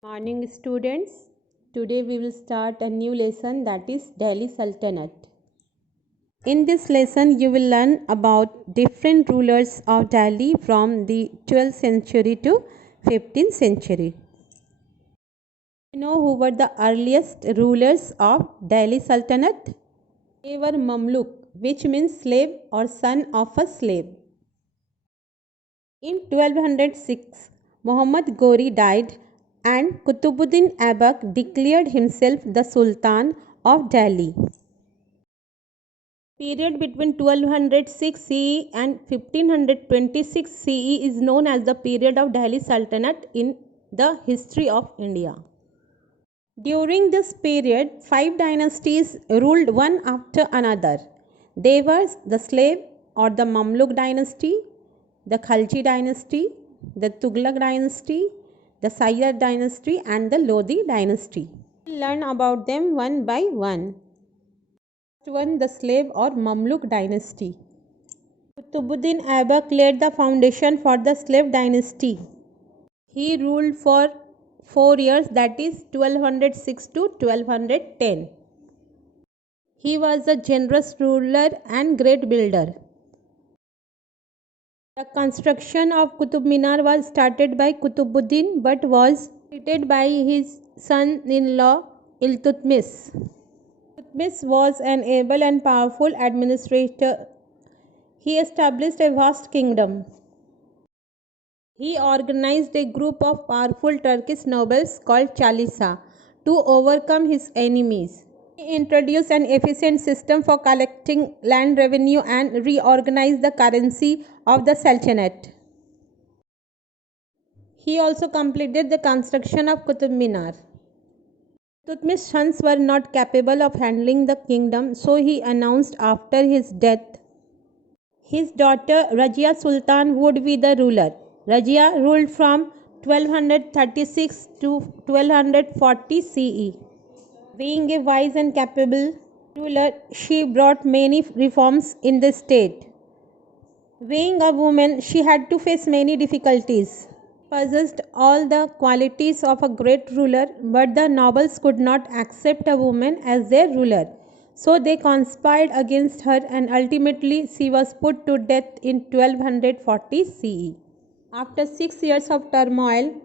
Morning students, today we will start a new lesson, that is Delhi Sultanate. In this lesson you will learn about different rulers of Delhi from the 12th century to 15th century. You know who were the earliest rulers of Delhi Sultanate? They were Mamluk, which means slave or son of a slave. In 1206, Muhammad Ghori died and Qutbuddin Aibak declared himself the Sultan of Delhi. Period between 1206 CE and 1526 CE is known as the period of Delhi Sultanate in the history of India. During this period, 5 dynasties ruled one after another. They were the slave or the Mamluk dynasty, the Khalji dynasty, the Tughlaq dynasty, the Sayyid dynasty, and the Lodi dynasty. We'll learn about them one by one. First one, the slave or Mamluk dynasty. Qutbuddin Aibak laid the foundation for the slave dynasty. He ruled for 4 years, that is 1206 to 1210. He was a generous ruler and great builder. The construction of Qutub Minar was started by Qutbuddin but was completed by his son-in-law Iltutmish. Iltutmish was an able and powerful administrator. He established a vast kingdom. He organized a group of powerful Turkish nobles called Chalisa to overcome his enemies. He introduced an efficient system for collecting land revenue and reorganized the currency of the Sultanate. He also completed the construction of Qutub Minar. Iltutmish's sons were not capable of handling the kingdom, so he announced after his death his daughter Rajia Sultan would be the ruler. Rajia ruled from 1236 to 1240 CE. Being a wise and capable ruler, she brought many reforms in the state. Being a woman, she had to face many difficulties. She possessed all the qualities of a great ruler, but the nobles could not accept a woman as their ruler. So they conspired against her and ultimately she was put to death in 1240 CE. After 6 years of turmoil,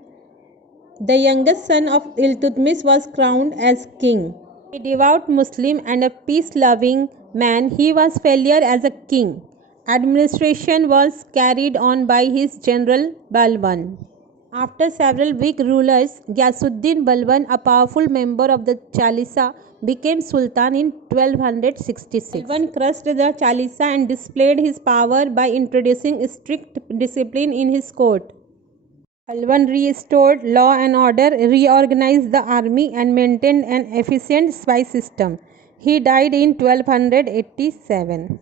the youngest son of Iltutmish was crowned as king. A devout Muslim and a peace-loving man, he was failure as a king. Administration was carried on by his general Balban. After several weak rulers, Ghiyasuddin Balban, a powerful member of the Chalisa, became Sultan in 1266. Balban crushed the Chalisa and displayed his power by introducing strict discipline in his court. Balban restored law and order, reorganized the army, and maintained an efficient spy system. He died in 1287.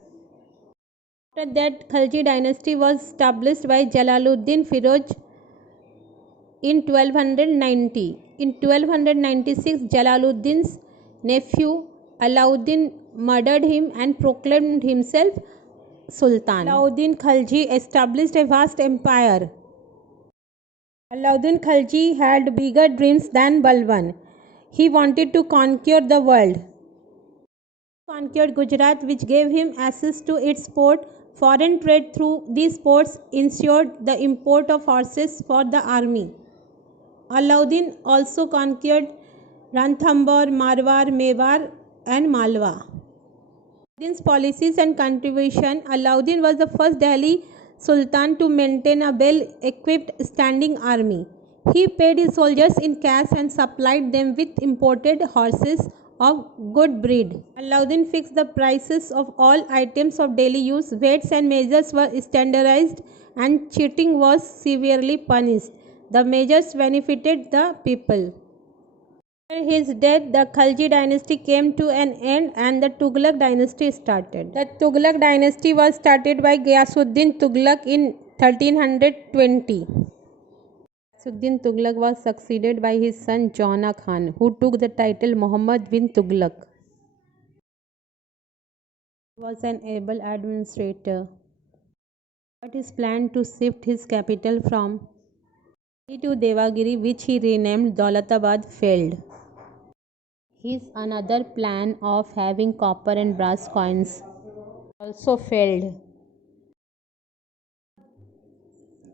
After that, Khalji dynasty was established by Jalaluddin Firuz in 1290. In 1296, Jalaluddin's nephew Alauddin murdered him and proclaimed himself Sultan. Alauddin Khalji established a vast empire. Alauddin Khalji had bigger dreams than Balban. He wanted to conquer the world. He conquered Gujarat, which gave him access to its port. Foreign trade through these ports ensured the import of horses for the army. Alauddin also conquered Ranthambore, Marwar, Mewar and Malwa. Alauddin's policies and contribution. Alauddin was the first Delhi Sultan to maintain a well-equipped standing army. He paid his soldiers in cash and supplied them with imported horses of good breed. Alauddin fixed the prices of all items of daily use. Weights and measures were standardized and cheating was severely punished. The measures benefited the people. After his death, the Khalji dynasty came to an end and the Tughlaq dynasty started. The Tughlaq dynasty was started by Ghiyasuddin Tughlaq in 1320. Ghiyasuddin Tughlaq was succeeded by his son Jauhana Khan, who took the title Muhammad bin Tughlaq. He was an able administrator, but his plan to shift his capital from To Devagiri, which he renamed Daulatabad, failed. His another plan of having copper and brass coins also failed.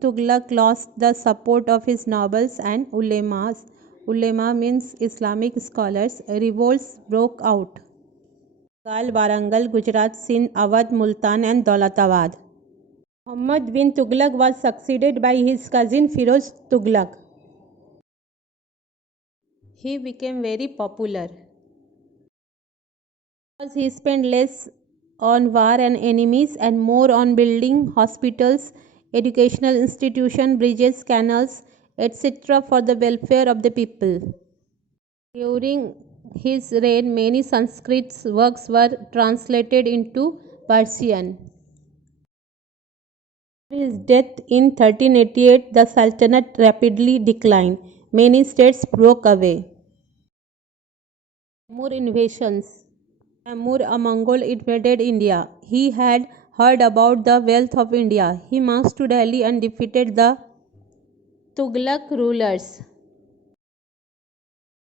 Tughlaq lost the support of his nobles and ulemas. Ulema means Islamic scholars. Revolts broke out. Bengal, Warangal, Gujarat, Sindh, Awadh, Multan and Daulatabad. Muhammad bin Tughlaq was succeeded by his cousin Firoz Tughlaq. He became very popular because he spent less on war and enemies and more on building hospitals, educational institutions, bridges, canals, etc. for the welfare of the people. During his reign, many Sanskrit works were translated into Persian. After his death in 1388, the Sultanate rapidly declined. Many states broke away. Timur invasions. Timur, a Mongol, invaded India. He had heard about the wealth of India. He marched to Delhi and defeated the Tughlaq rulers.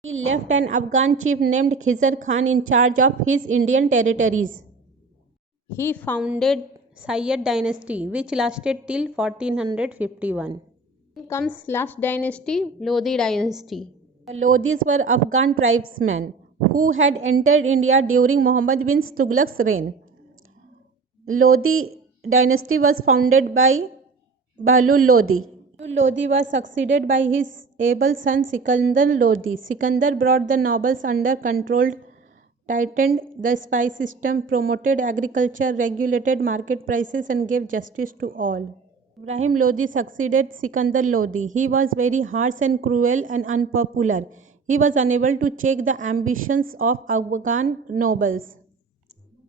He left an Afghan chief named Khizr Khan in charge of his Indian territories. He founded Sayyid dynasty, which lasted till 1451. Then comes last dynasty, Lodi dynasty. The Lodis were Afghan tribesmen who had entered India during Muhammad bin Tughlaq's reign. Lodi dynasty was founded by Bahlul Lodi. Bahlul Lodi was succeeded by his able son Sikandar Lodi. Sikandar brought the nobles under control, tightened the spice system, promoted agriculture, regulated market prices and gave justice to all. Ibrahim Lodi succeeded Sikandar Lodi. He was very harsh and cruel and unpopular. He was unable to check the ambitions of Afghan nobles.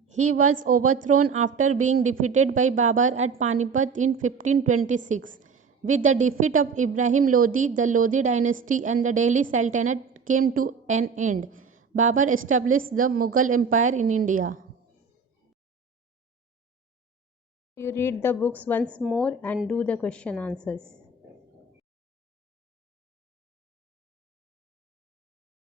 He was overthrown after being defeated by Babar at Panipat in 1526. With the defeat of Ibrahim Lodi, the Lodi dynasty and the Delhi Sultanate came to an end. Babar established the Mughal Empire in India. You read the books once more and do the question answers.